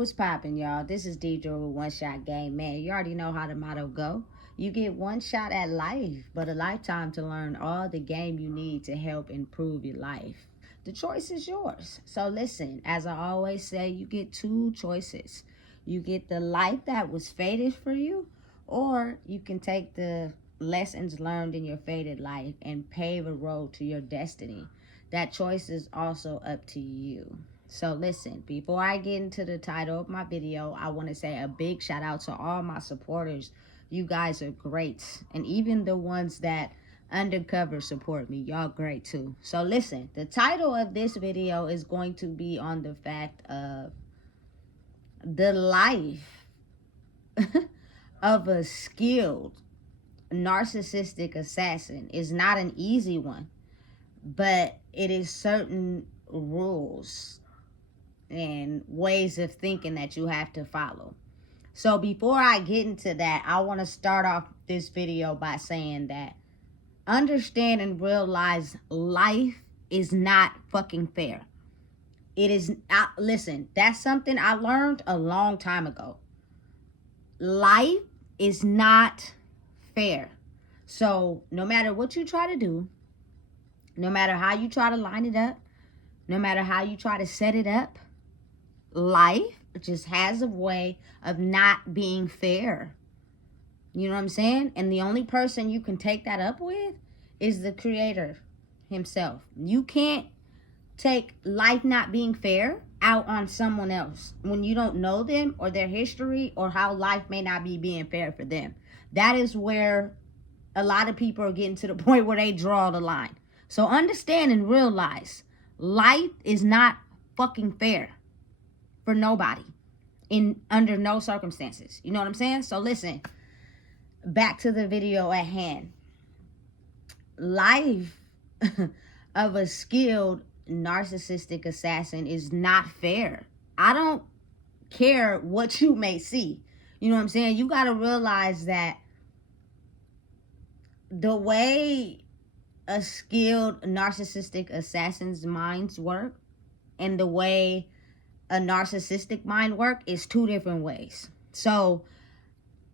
What's poppin', y'all? This is Deidre with One Shot Game. Man, you already know how the motto go. You get one shot at life, but a lifetime to learn all the game you need to help improve your life. The choice is yours. So listen, as I always say, you get two choices. You get the life that was fated for you, or you can take the lessons learned in your fated life and pave a road to your destiny. That choice is also up to you. So listen, before I get into the title of my video, I want to say a big shout out to all my supporters. You guys are great. And even the ones that undercover support me, y'all great too. So listen, the title of this video is going to be on the fact of the life of a skilled narcissistic assassin is not an easy one, but it is certain rules and ways of thinking that you have to follow. So before I get into that, I want to start off this video by saying that understand and realize life is not fucking fair. It is, listen, that's something I learned a long time ago. Life is not fair. So no matter what you try to do, no matter how you try to line it up, no matter how you try to set it up, life just has a way of not being fair. You know what I'm saying? And the only person you can take that up with is the creator himself. You can't take life not being fair out on someone else when you don't know them or their history or how life may not be being fair for them. That is where a lot of people are getting to the point where they draw the line. So understand and realize life is not fucking fair for nobody under no circumstances. You know what I'm saying? So listen, back to the video at hand. Life of a skilled narcissistic assassin is not fair. I don't care what you may see. You know what I'm saying? You got to realize that the way a skilled narcissistic assassin's minds work and the way a narcissistic mind work is two different ways. So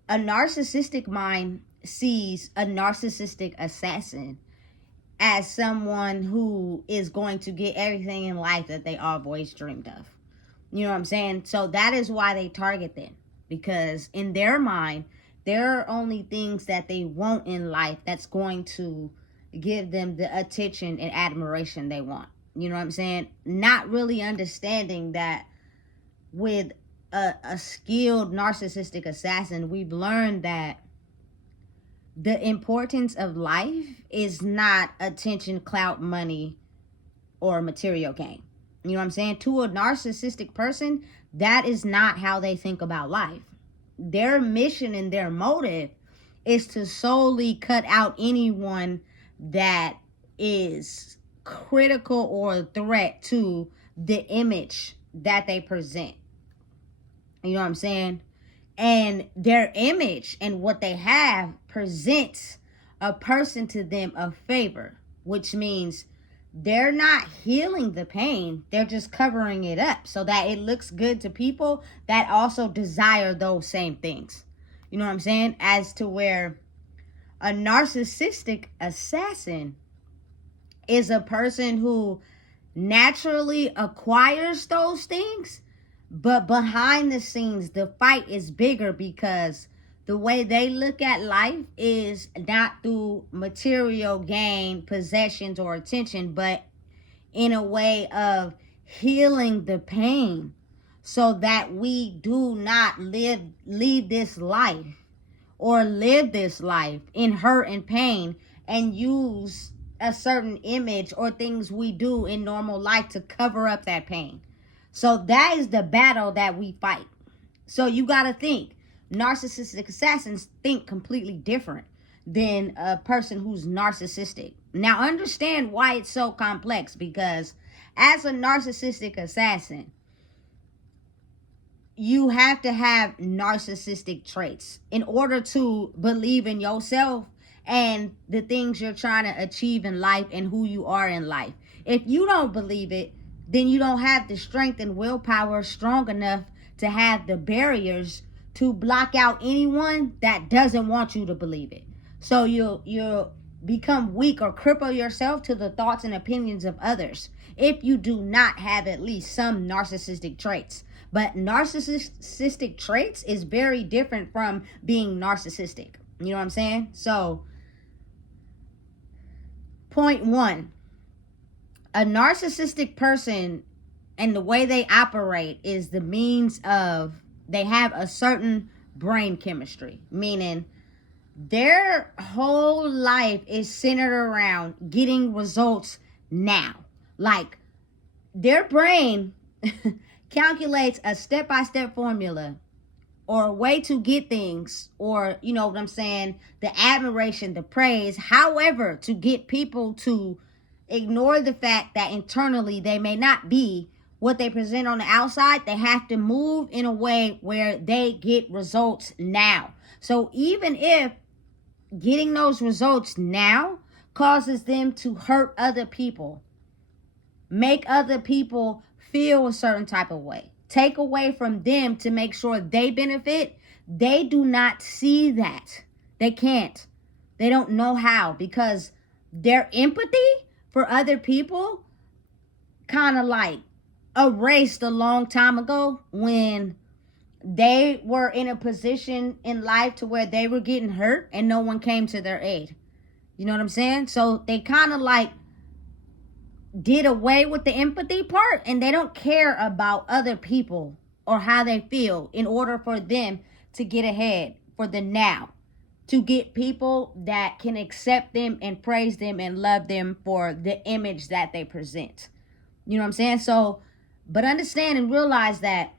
a narcissistic mind sees a narcissistic assassin as someone who is going to get everything in life that they always dreamed of. You know what I'm saying? So that is why they target them, because in their mind, there are only things that they want in life that's going to give them the attention and admiration they want. You know what I'm saying? Not really understanding that with a skilled narcissistic assassin, we've learned that the importance of life is not attention, clout, money, or material gain. You know what I'm saying? To a narcissistic person, that is not how they think about life. Their mission and their motive is to solely cut out anyone that is critical or a threat to the image that they present. You know what I'm saying? And their image and what they have presents a person to them of favor, which means they're not healing the pain. They're just covering it up so that it looks good to people that also desire those same things. You know what I'm saying? As to where a narcissistic assassin is a person who naturally acquires those things, but behind the scenes, the fight is bigger because the way they look at life is not through material gain, possessions, or attention, but in a way of healing the pain so that we do not lead this life or live this life in hurt and pain and use a certain image or things we do in normal life to cover up that pain. So that is the battle that we fight. So you got to think, narcissistic assassins think completely different than a person who's narcissistic. Now understand why it's so complex, because as a narcissistic assassin, you have to have narcissistic traits in order to believe in yourself and the things you're trying to achieve in life and who you are in life. If you don't believe it, then you don't have the strength and willpower strong enough to have the barriers to block out anyone that doesn't want you to believe it. So you'll become weak or cripple yourself to the thoughts and opinions of others if you do not have at least some narcissistic traits. But narcissistic traits is very different from being narcissistic. You know what I'm saying? So, point 1, a narcissistic person and the way they operate is the means of, they have a certain brain chemistry, meaning their whole life is centered around getting results now. Like, their brain calculates a step-by-step formula or a way to get things, or, you know what I'm saying, the admiration, the praise, however, to get people to ignore the fact that internally they may not be what they present on the outside. They have to move in a way where they get results now. So even if getting those results now causes them to hurt other people, make other people feel a certain type of way, take away from them to make sure they benefit, they do not see that. They can't. They don't know how, because their empathy for other people kind of like erased a long time ago when they were in a position in life to where they were getting hurt and no one came to their aid. You know what I'm saying? So they kind of like did away with the empathy part, and they don't care about other people or how they feel in order for them to get ahead for the now, to get people that can accept them and praise them and love them for the image that they present. You know what I'm saying? So, but understand and realize that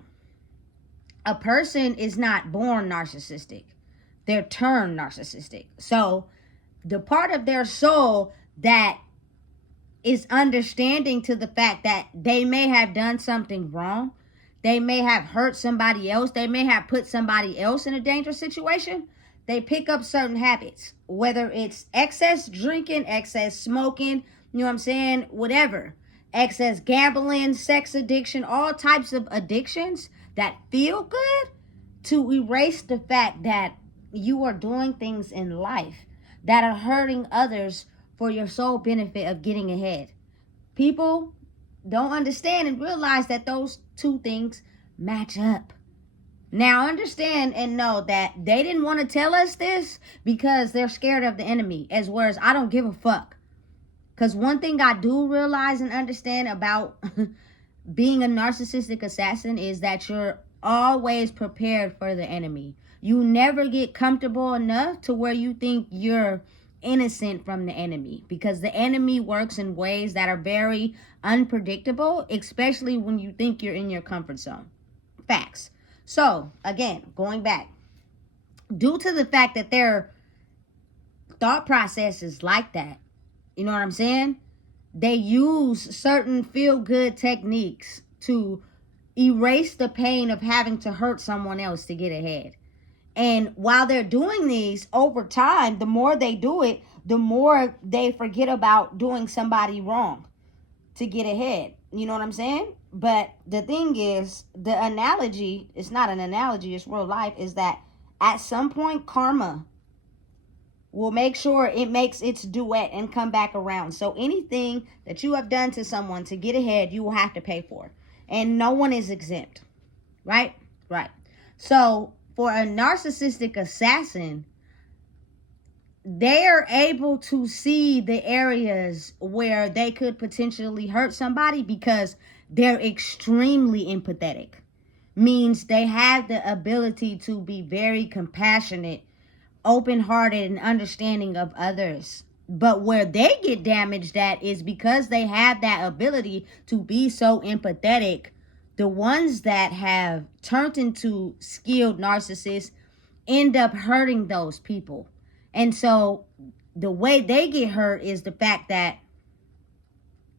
a person is not born narcissistic. They're turned narcissistic. So the part of their soul that is understanding to the fact that they may have done something wrong, they may have hurt somebody else, they may have put somebody else in a dangerous situation, they pick up certain habits, whether it's excess drinking, excess smoking, you know what I'm saying, whatever, excess gambling, sex addiction, all types of addictions that feel good, to erase the fact that you are doing things in life that are hurting others for your sole benefit of getting ahead. People don't understand and realize that those two things match up. Now understand and know that they didn't want to tell us this because they're scared of the enemy, as well as I don't give a fuck. Because one thing I do realize and understand about being a narcissistic assassin is that you're always prepared for the enemy. You never get comfortable enough to where you think you're innocent from the enemy, because the enemy works in ways that are very unpredictable, especially when you think you're in your comfort zone. Facts. So again, going back, due to the fact that their thought process is like that, you know what I'm saying, they use certain feel-good techniques to erase the pain of having to hurt someone else to get ahead. And while they're doing these, over time, the more they do it, the more they forget about doing somebody wrong to get ahead. You know what I'm saying? But the thing is, the analogy, it's not an analogy, it's real life, is that at some point, karma will make sure it makes its duet and come back around. So anything that you have done to someone to get ahead, you will have to pay for. And no one is exempt. Right? Right. So for a narcissistic assassin, they are able to see the areas where they could potentially hurt somebody because they're extremely empathetic. Means they have the ability to be very compassionate, open-hearted, and understanding of others. But where they get damaged at is because they have that ability to be so empathetic. The ones that have turned into skilled narcissists end up hurting those people. And so the way they get hurt is the fact that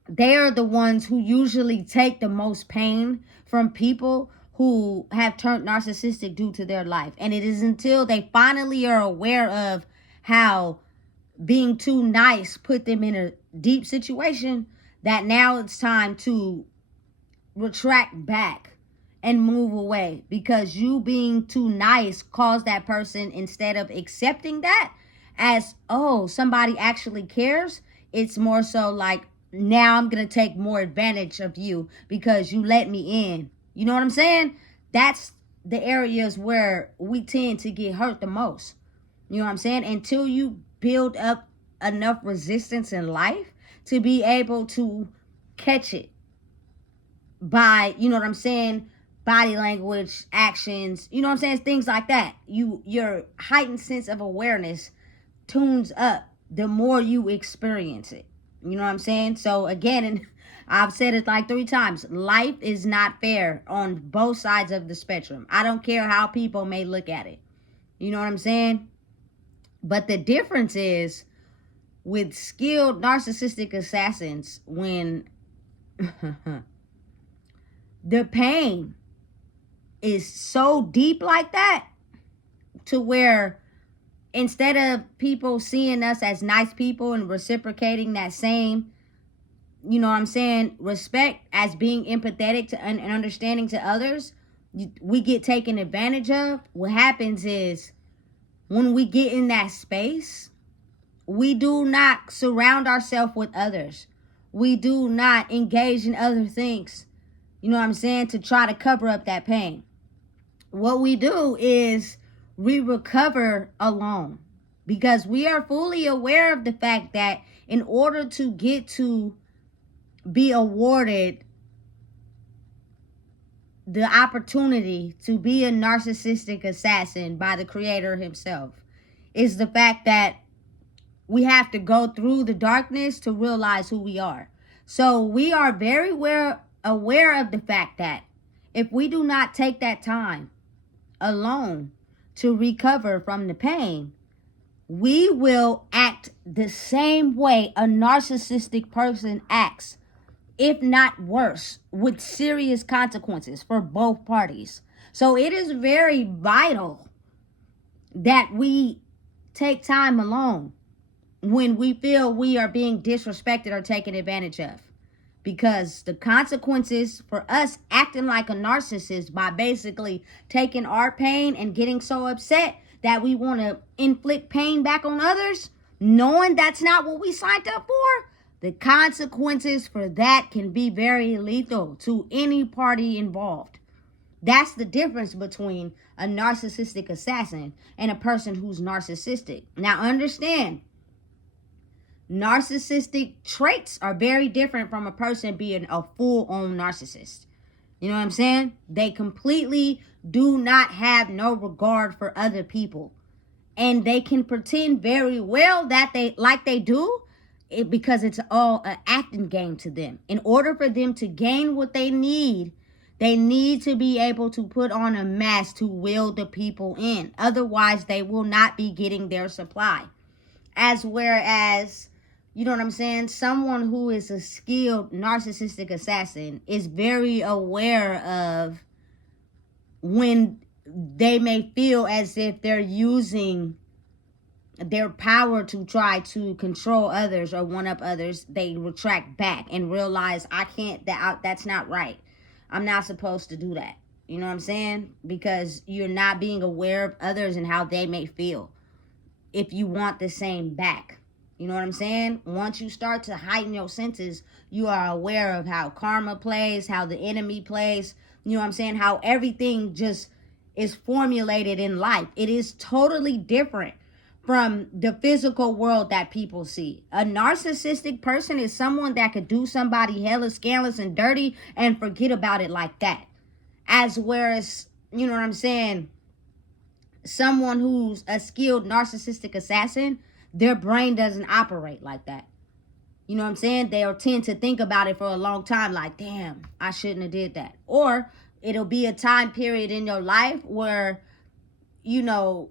they are the ones who usually take the most pain from people who have turned narcissistic due to their life. And it is until they finally are aware of how being too nice put them in a deep situation that now it's time to retract back and move away, because you being too nice caused that person, instead of accepting that as, oh, somebody actually cares, it's more so like, now I'm gonna take more advantage of you because you let me in. You know what I'm saying? That's the areas where we tend to get hurt the most. You know what I'm saying? Until you build up enough resistance in life to be able to catch it by, you know what I'm saying, body language, actions, you know what I'm saying, things like that. Your heightened sense of awareness tunes up the more you experience it. You know what I'm saying? So again, and I've said it like 3 times, life is not fair on both sides of the spectrum. I don't care how people may look at it. You know what I'm saying? But the difference is, with skilled narcissistic assassins, when the pain is so deep like that, to where instead of people seeing us as nice people and reciprocating that same, you know what I'm saying, respect, as being empathetic to and understanding to others, we get taken advantage of. What happens is, when we get in that space, we do not surround ourselves with others. We do not engage in other things, you know what I'm saying, to try to cover up that pain. What we do is we recover alone, because we are fully aware of the fact that in order to get to be awarded the opportunity to be a narcissistic assassin by the creator himself, is the fact that we have to go through the darkness to realize who we are. So we are very aware of the fact that if we do not take that time alone to recover from the pain, we will act the same way a narcissistic person acts, if not worse, with serious consequences for both parties. So it is very vital that we take time alone when we feel we are being disrespected or taken advantage of. Because the consequences for us acting like a narcissist by basically taking our pain and getting so upset that we want to inflict pain back on others, knowing that's not what we signed up for, the consequences for that can be very lethal to any party involved. That's the difference between a narcissistic assassin and a person who's narcissistic. Now understand, narcissistic traits are very different from a person being a full-on narcissist. You know what I'm saying? They completely do not have no regard for other people. And they can pretend very well that they do, because it's all an acting game to them. In order for them to gain what they need to be able to put on a mask to will the people in. Otherwise, they will not be getting their supply. Whereas, you know what I'm saying, someone who is a skilled narcissistic assassin is very aware of when they may feel as if they're using their power to try to control others or one up others. They retract back and realize, that's not right. I'm not supposed to do that. You know what I'm saying? Because you're not being aware of others and how they may feel if you want the same back. You know what I'm saying? Once you start to heighten your senses, you are aware of how karma plays, how the enemy plays. You know what I'm saying? How everything just is formulated in life. It is totally different from the physical world that people see. A narcissistic person is someone that could do somebody hella scandalous and dirty and forget about it like that. Whereas, you know what I'm saying, someone who's a skilled narcissistic assassin, their brain doesn't operate like that. You know what I'm saying? They'll tend to think about it for a long time, like, damn, I shouldn't have did that. Or it'll be a time period in your life where, you know,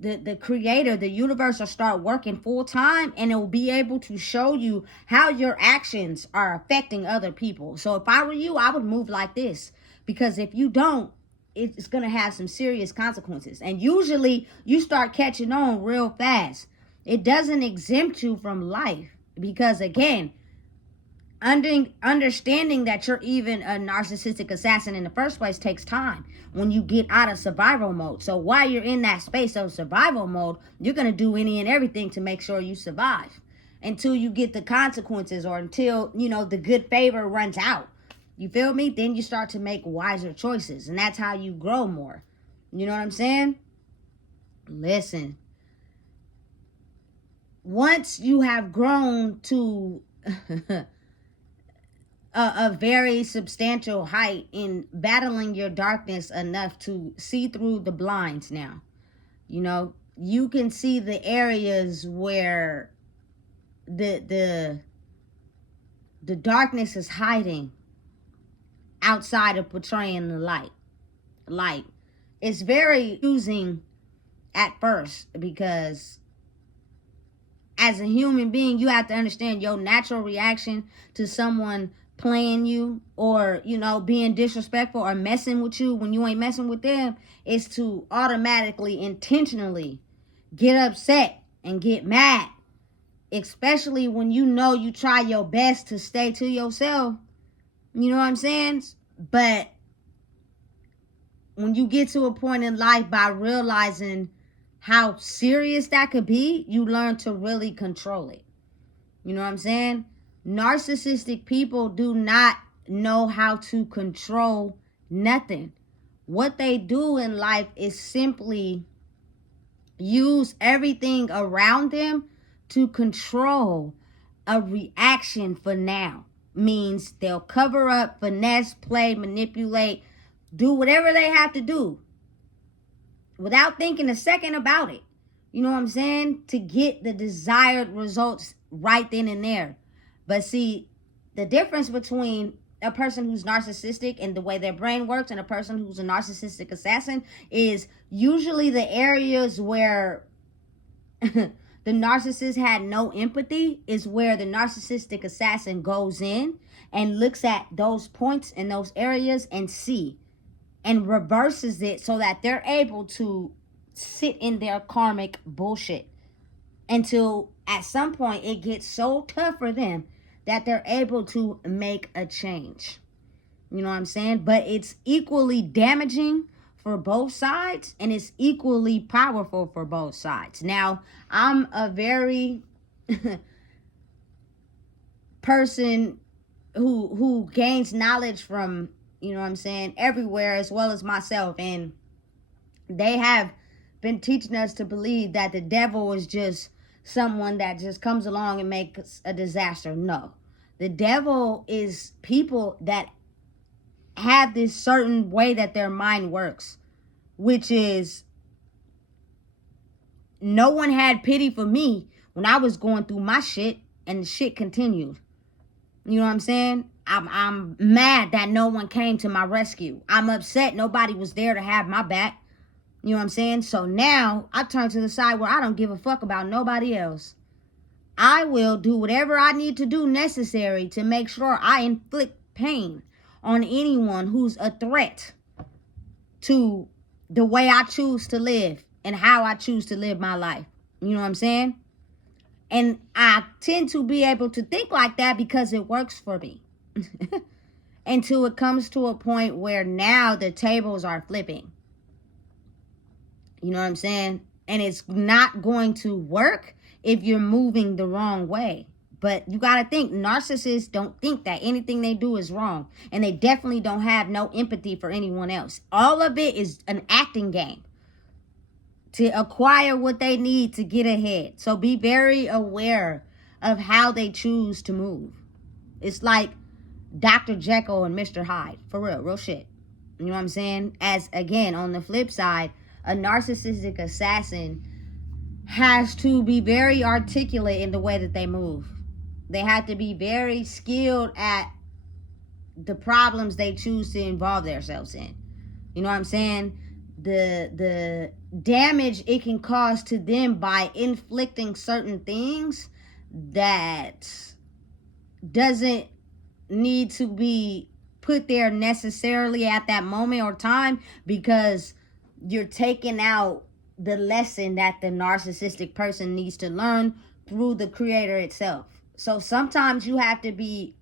the creator, the universe will start working full time, and it will be able to show you how your actions are affecting other people. So if I were you, I would move like this, because if you don't, it's going to have some serious consequences. And usually you start catching on real fast. It doesn't exempt you from life, because again, understanding that you're even a narcissistic assassin in the first place takes time when you get out of survival mode. So while you're in that space of survival mode, you're going to do any and everything to make sure you survive until you get the consequences, or until, you know, the good favor runs out. You feel me? Then you start to make wiser choices, and that's how you grow more. You know what I'm saying? Listen, once you have grown to a very substantial height in battling your darkness enough to see through the blinds now, you know, you can see the areas where the darkness is hiding outside of portraying the light. Like, it's very confusing at first, because as a human being, you have to understand your natural reaction to someone playing you, or, you know, being disrespectful or messing with you when you ain't messing with them, is to automatically, intentionally get upset and get mad. Especially when you know you try your best to stay to yourself. You know what I'm saying? But when you get to a point in life, by realizing how serious that could be, you learn to really control it. You know what I'm saying? Narcissistic people do not know how to control nothing. What they do in life is simply use everything around them to control a reaction for now. Means they'll cover up, finesse, play, manipulate, do whatever they have to do without thinking a second about it. You know what I'm saying? To get the desired results right then and there. But see, the difference between a person who's narcissistic and the way their brain works and a person who's a narcissistic assassin is usually the areas where the narcissist had no empathy is where the narcissistic assassin goes in and looks at those points in those areas and see and reverses it so that they're able to sit in their karmic bullshit until at some point it gets so tough for them that they're able to make a change. You know what I'm saying? But it's equally damaging for both sides, and it's equally powerful for both sides. Now, I'm a very person who gains knowledge from, you know what I'm saying, everywhere, as well as myself, and they have been teaching us to believe that the devil is just someone that just comes along and makes a disaster. No, the devil is people that have this certain way that their mind works, which is, no one had pity for me when I was going through my shit, and the shit continued. You know what I'm saying? I'm mad that no one came to my rescue. I'm upset nobody was there to have my back. You know what I'm saying? So now I turn to the side where I don't give a fuck about nobody else. I will do whatever I need to do necessary to make sure I inflict pain on anyone who's a threat to the way I choose to live and how I choose to live my life. You know what I'm saying? And I tend to be able to think like that because it works for me. Until it comes to a point where now the tables are flipping. You know what I'm saying? And it's not going to work if you're moving the wrong way. But you got to think, narcissists don't think that anything they do is wrong. And they definitely don't have no empathy for anyone else. All of it is an acting game to acquire what they need to get ahead. So be very aware of how they choose to move. It's like Dr. Jekyll and Mr. Hyde. For real shit. You know what I'm saying? As, again, on the flip side, a narcissistic assassin has to be very articulate in the way that they move. They have to be very skilled at the problems they choose to involve themselves in. You know what I'm saying? The damage it can cause to them by inflicting certain things that doesn't need to be put there necessarily at that moment or time, because you're taking out the lesson that the narcissistic person needs to learn through the creator itself. So sometimes you have to be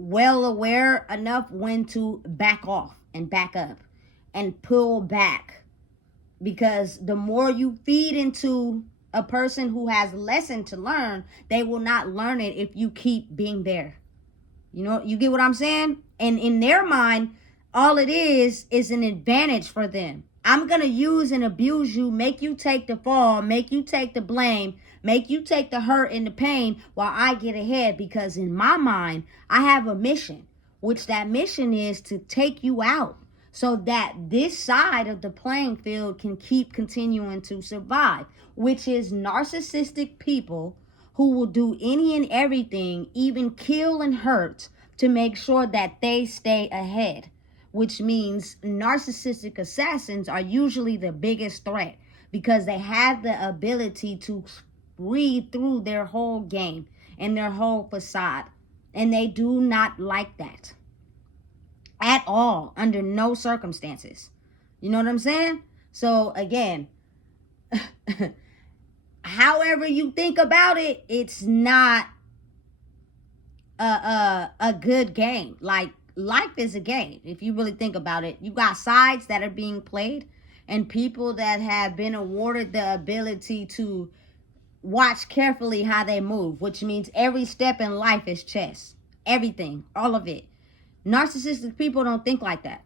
well aware enough when to back off and back up and pull back. Because the more you feed into a person who has lesson to learn, they will not learn it if you keep being there. You know, you get what I'm saying? And in their mind, all it is an advantage for them. I'm going to use and abuse you, make you take the fall, make you take the blame, make you take the hurt and the pain while I get ahead. Because in my mind, I have a mission, which that mission is to take you out so that this side of the playing field can keep continuing to survive, which is narcissistic people who will do any and everything, even kill and hurt, to make sure that they stay ahead, which means narcissistic assassins are usually the biggest threat because they have the ability to read through their whole game and their whole facade. And they do not like that at all, under no circumstances. You know what I'm saying? So again, however you think about it, it's not a good game. Like, life is a game. If you really think about it, you got sides that are being played and people that have been awarded the ability to watch carefully how they move, which means every step in life is chess. Everything, all of it. Narcissistic people don't think like that.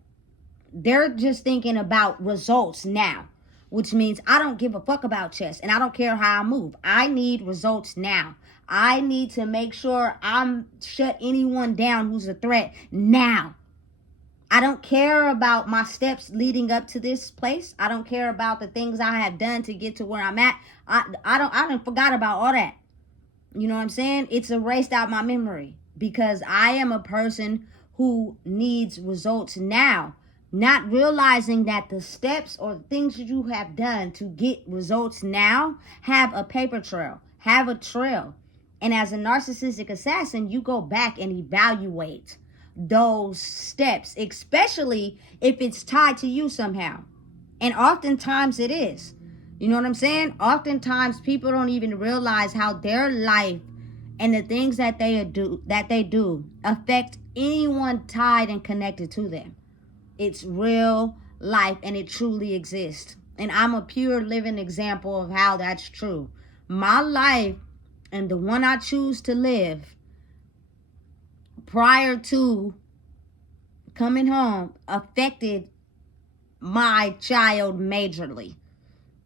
They're just thinking about results now, which means I don't give a fuck about chess and I don't care how I move. I need results now. I need to make sure I'm shut anyone down who's a threat now. I don't care about my steps leading up to this place. I don't care about the things I have done to get to where I'm at. I don't forgot about all that. You know what I'm saying? It's erased out my memory because I am a person who needs results now, not realizing that the steps or things that you have done to get results now have a paper trail, have a trail. And as a narcissistic assassin, you go back and evaluate those steps, especially if it's tied to you somehow. And oftentimes it is. You know what I'm saying? Oftentimes people don't even realize how their life and the things that they do affect anyone tied and connected to them. It's real life and it truly exists. And I'm a pure living example of how that's true. My life and the one I choose to live prior to coming home affected my child majorly.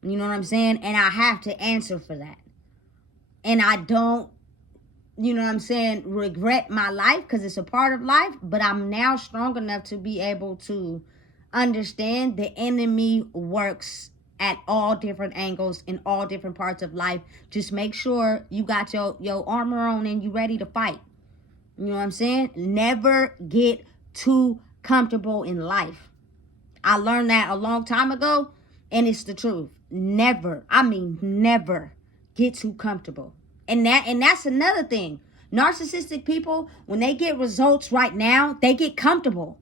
You know what I'm saying? And I have to answer for that. And I don't, you know what I'm saying, regret my life because it's a part of life. But I'm now strong enough to be able to understand the enemy works at all different angles in all different parts of life. Just make sure you got your armor on and you ready to fight. You know what I'm saying? Never get too comfortable in life. I learned that a long time ago, and it's the truth. Never, I mean never get too comfortable. And that's another thing. Narcissistic people, when they get results right now, they get comfortable.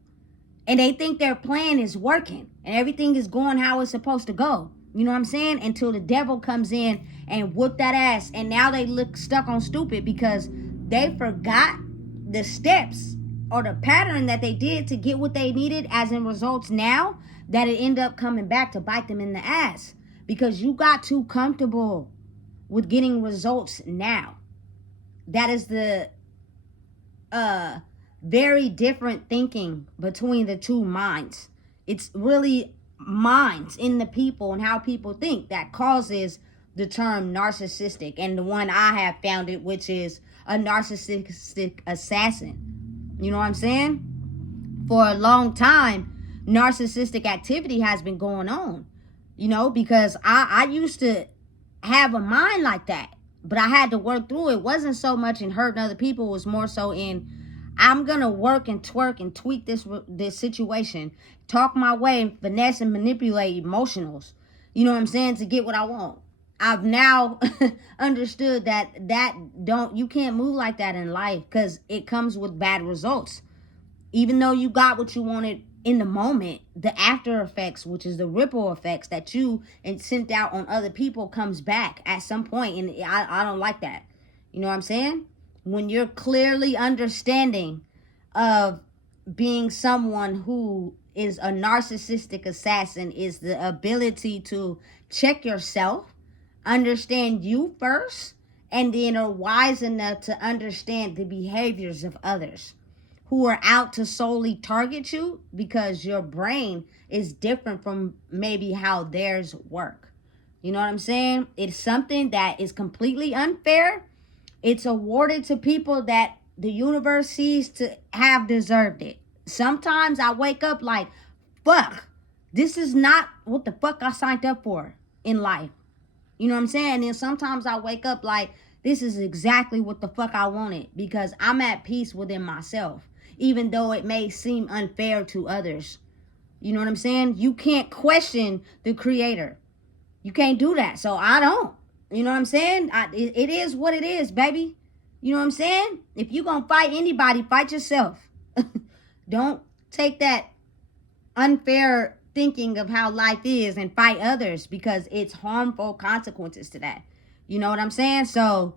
And they think their plan is working and everything is going how it's supposed to go. You know what I'm saying? Until the devil comes in and whoop that ass. And now they look stuck on stupid because they forgot the steps or the pattern that they did to get what they needed as in results now, that it ended up coming back to bite them in the ass. Because you got too comfortable with getting results now. That is the very different thinking between the two minds. It's really minds in the people and how people think that causes the term narcissistic, and the one I have founded, which is a narcissistic assassin. You know what I'm saying? For a long time, narcissistic activity has been going on, you know, because I used to have a mind like that, but I had to work through it. It wasn't so much in hurting other people. It was more so in, I'm going to work and twerk and tweak this situation, talk my way, finesse and manipulate emotionals, you know what I'm saying, to get what I want. I've now understood that you can't move like that in life because it comes with bad results. Even though you got what you wanted in the moment, the after effects, which is the ripple effects that you and sent out on other people, comes back at some point. And I don't like that. You know what I'm saying? When you're clearly understanding of being someone who is a narcissistic assassin is the ability to check yourself, understand you first, and then are wise enough to understand the behaviors of others who are out to solely target you because your brain is different from maybe how theirs work. You know what I'm saying? It's something that is completely unfair. It's awarded to people that the universe sees to have deserved it. Sometimes I wake up like, fuck, this is not what the fuck I signed up for in life. You know what I'm saying? And sometimes I wake up like, this is exactly what the fuck I wanted because I'm at peace within myself, even though it may seem unfair to others. You know what I'm saying? You can't question the creator. You can't do that. So I don't. You know what I'm saying? It is what it is, baby. You know what I'm saying? If you're going to fight anybody, fight yourself. Don't take that unfair thinking of how life is and fight others because it's harmful consequences to that. You know what I'm saying? So,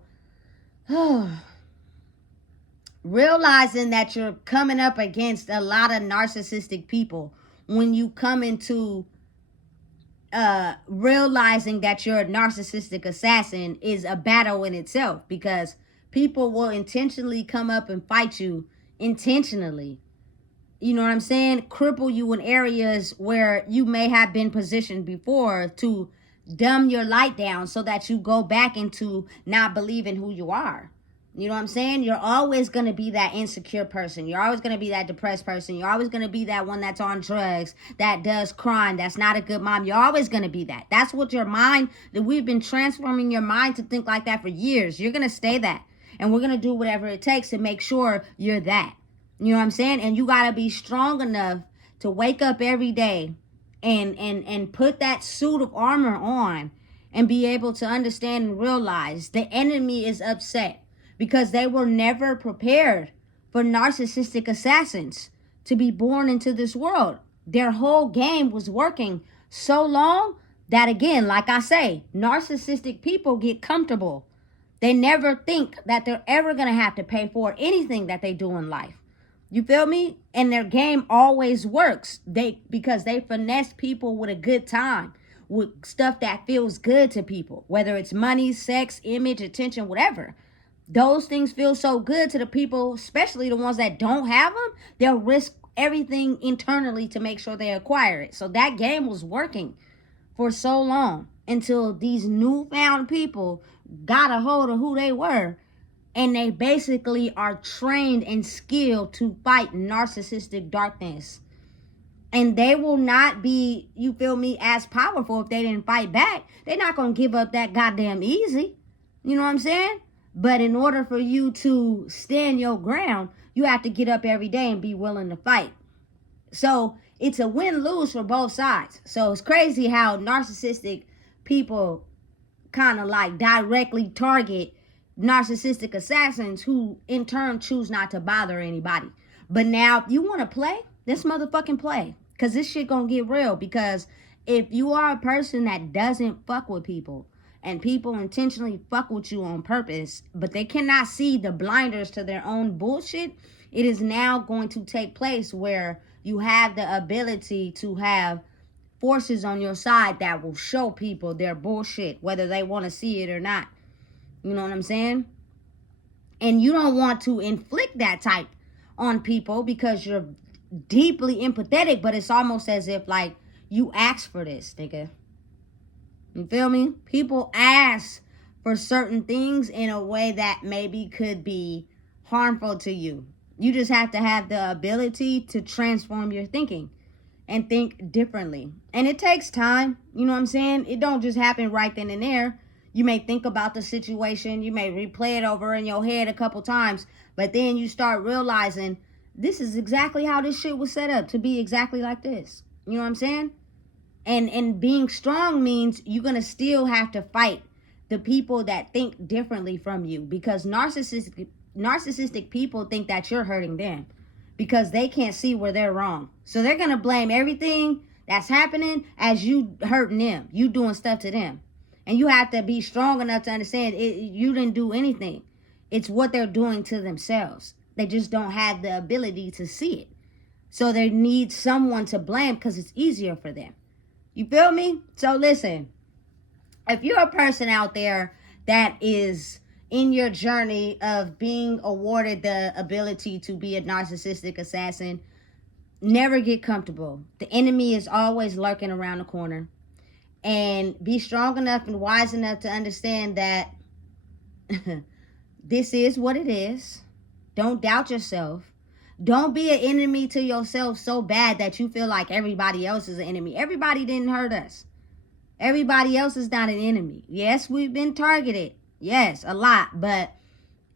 realizing that you're coming up against a lot of narcissistic people when you come into realizing that you're a narcissistic assassin is a battle in itself because people will intentionally come up and fight you intentionally. You know what I'm saying? Cripple you in areas where you may have been positioned before to dumb your light down so that you go back into not believing who you are. You know what I'm saying? You're always going to be that insecure person. You're always going to be that depressed person. You're always going to be that one that's on drugs, that does crime, that's not a good mom. You're always going to be that. That's what your mind, that we've been transforming your mind to think like that for years. You're going to stay that. And we're going to do whatever it takes to make sure you're that. You know what I'm saying? And you got to be strong enough to wake up every day and put that suit of armor on and be able to understand and realize the enemy is upset because they were never prepared for narcissistic assassins to be born into this world. Their whole game was working so long that, again, like I say, narcissistic people get comfortable. They never think that they're ever going to have to pay for anything that they do in life. You feel me? And their game always works. Because they finesse people with a good time, with stuff that feels good to people, whether it's money, sex, image, attention, whatever. Those things feel so good to the people, especially the ones that don't have them. They'll risk everything internally to make sure they acquire it. So that game was working for so long until these newfound people got a hold of who they were. And they basically are trained and skilled to fight narcissistic darkness. And they will not be, you feel me, as powerful if they didn't fight back. They're not going to give up that goddamn easy. You know what I'm saying? But in order for you to stand your ground, you have to get up every day and be willing to fight. So it's a win-lose for both sides. So it's crazy how narcissistic people kind of like directly target narcissistic assassins who in turn choose not to bother anybody. But now if you want to play, this motherfucking play. Because this shit gonna get real. Because if you are a person that doesn't fuck with people and people intentionally fuck with you on purpose, but they cannot see the blinders to their own bullshit, it is now going to take place where you have the ability to have forces on your side that will show people their bullshit, whether they want to see it or not. You know what I'm saying? And you don't want to inflict that type on people because you're deeply empathetic, but it's almost as if like you asked for this, nigga. You feel me? People ask for certain things in a way that maybe could be harmful to you. You just have to have the ability to transform your thinking and think differently. And it takes time. You know what I'm saying? It don't just happen right then and there. You may think about the situation. You may replay it over in your head a couple times. But then you start realizing this is exactly how this shit was set up to be exactly like this. You know what I'm saying? And being strong means you're going to still have to fight the people that think differently from you. Because narcissistic people think that you're hurting them. Because they can't see where they're wrong. So they're going to blame everything that's happening as you hurting them. You doing stuff to them. And you have to be strong enough to understand you didn't do anything. It's what they're doing to themselves. They just don't have the ability to see it. So they need someone to blame because it's easier for them. You feel me? So listen, if you're a person out there that is in your journey of being awarded the ability to be a narcissistic assassin, never get comfortable. The enemy is always lurking around the corner. And be strong enough and wise enough to understand that this is what it is. Don't doubt yourself. Don't be an enemy to yourself so bad that you feel like everybody else is an enemy. Everybody didn't hurt us. Everybody else is not an enemy. Yes, we've been targeted. Yes, a lot. But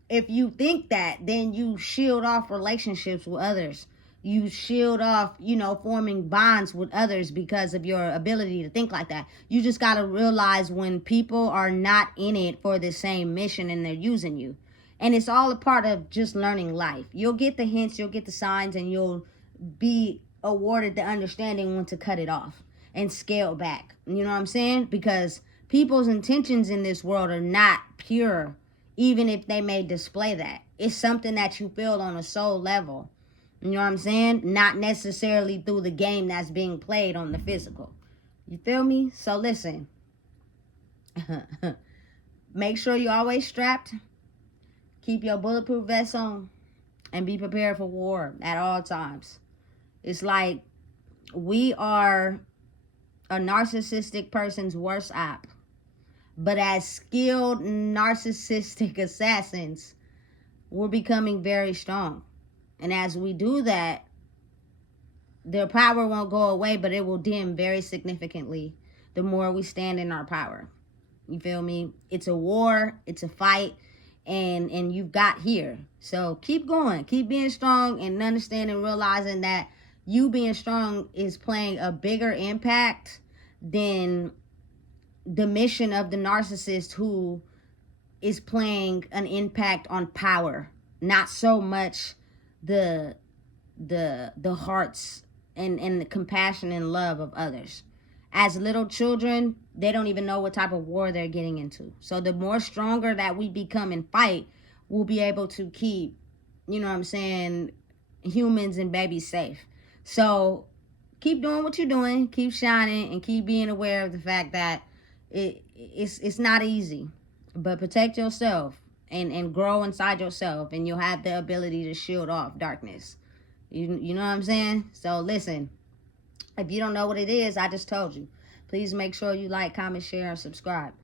if you think that, then you shield off relationships with others. You shield off, forming bonds with others because of your ability to think like that. You just got to realize when people are not in it for the same mission and they're using you. And it's all a part of just learning life. You'll get the hints, you'll get the signs, and you'll be awarded the understanding when to cut it off and scale back. You know what I'm saying? Because people's intentions in this world are not pure, even if they may display that. It's something that you feel on a soul level. You know what I'm saying? Not necessarily through the game that's being played on the physical. You feel me? So listen. Make sure you're always strapped. Keep your bulletproof vest on. And be prepared for war at all times. It's like we are a narcissistic person's worst op. But as skilled narcissistic assassins, we're becoming very strong. And as we do that, their power won't go away, but it will dim very significantly the more we stand in our power. You feel me? It's a war, it's a fight, and you've got here. So keep going, keep being strong, and understanding, realizing that you being strong is playing a bigger impact than the mission of the narcissist, who is playing an impact on power, not so much the hearts and the compassion and love of others. As little children, they don't even know what type of war they're getting into. So the more stronger that we become and fight, we'll be able to keep, humans and babies safe. So keep doing what you're doing, keep shining, and keep being aware of the fact that it's not easy. But protect yourself and grow inside yourself, and you'll have the ability to shield off darkness. You know what I'm saying? So listen, if you don't know what it is, I just told you. Please make sure you like, comment, share, and subscribe.